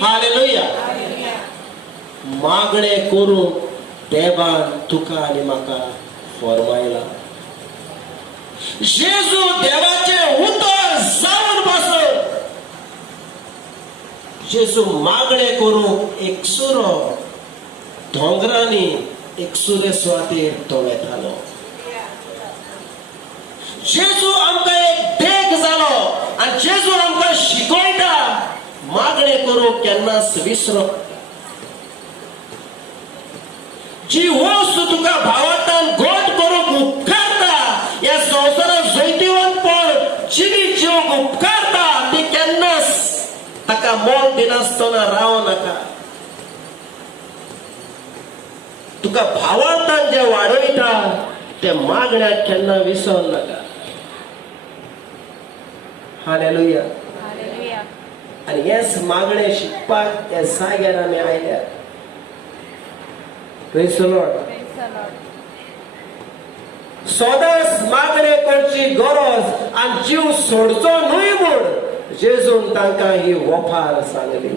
Hallelujah. मागणे करून देवान तुका आणि म्हाका फरमायला. जेजू देवाचे उतर जावन बसत. जेजू मागणे करूंक एक सुरो दोंगरांनी एक सुरे सुवातेर तो येतालो. जेजू आमकां एक देख जालो आनी जेजू आमकां शिकयता मागणे करूंक केन्नाच विसरप. जी वस्त तुका भावार्थान गोट करूंक उपकारता, ह्या संवसारांत जैतिवंतपण जिवीत जिवंक उपकारता, ती केन्नाच ताका मोल दिनासतना रावो नाका. तुका भावार्थान जे वाडयता ते मागण्याक केन्ना विसर नाका. हालेलुया. आनी हेच मागणे शिकपाक ह्या जाग्यार आमी आयल्या. Praise the Lord. सदांच मागणे करची गरज आनी जीव सोडचो न्हय म्हूण जेजून तांकां ही वफार सांगली.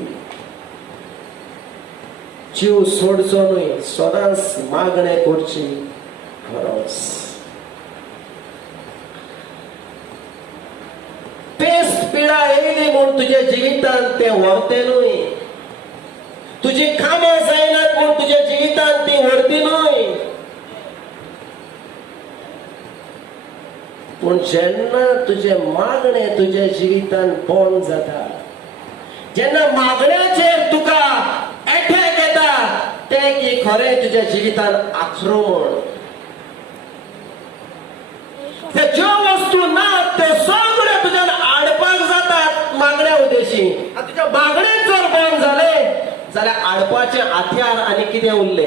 जीव सोडचो न्हय, सदांच मागणे करची गरज. पेस्त पिडा येयली म्हूण तुज्या जिवितांत ते व्हरते न्हय. तुजी कामां जायनात म्हूण तुज्या जिवितांत ती व्हरती न्हय. पूण जेन्ना तुजे मागणे तुज्या जिवितांत बंद जाता, जेन्ना मागण्याचेर तुका एटॅक येता, तें की खरें तुज्या जिवितांत आक्रमण. ते ज्यो वस्तू नात त्यो सगळ्यो तुज्यान आडपाक जातात मागण्या उद्देशी. तुज्या मागणेच जर बंद जाले जाल्यार आडपाचे हाथ्यार आनी कितें उरले?